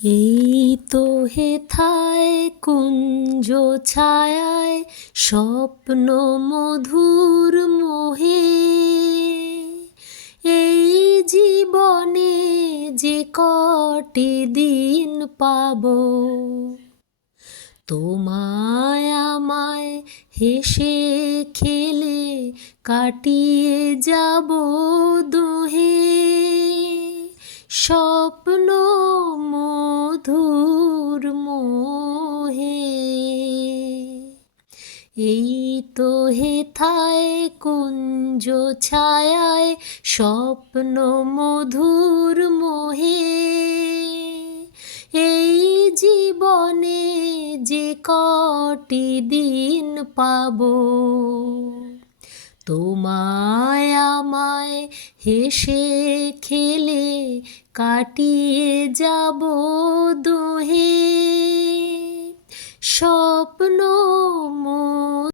এই তো হেথায় কুঞ্জ ছায়ায় স্বপ্ন মধুর মোহে, এই জীবনে যে কটি দিন পাবো, তোমায় আমায় হেসে খেলে কাটিয়ে যাব দুহে, স্বপ্ন মধুর মোহে। এই তো হেথায় কুঞ্জ ছায়ায় স্বপ্ন মধুর মোহে, এই জীবনে যে কটি দিন পাবো, তোমায় আমায় হেসে খেলে কাটিয়ে যাব দুহে, স্বপ্ন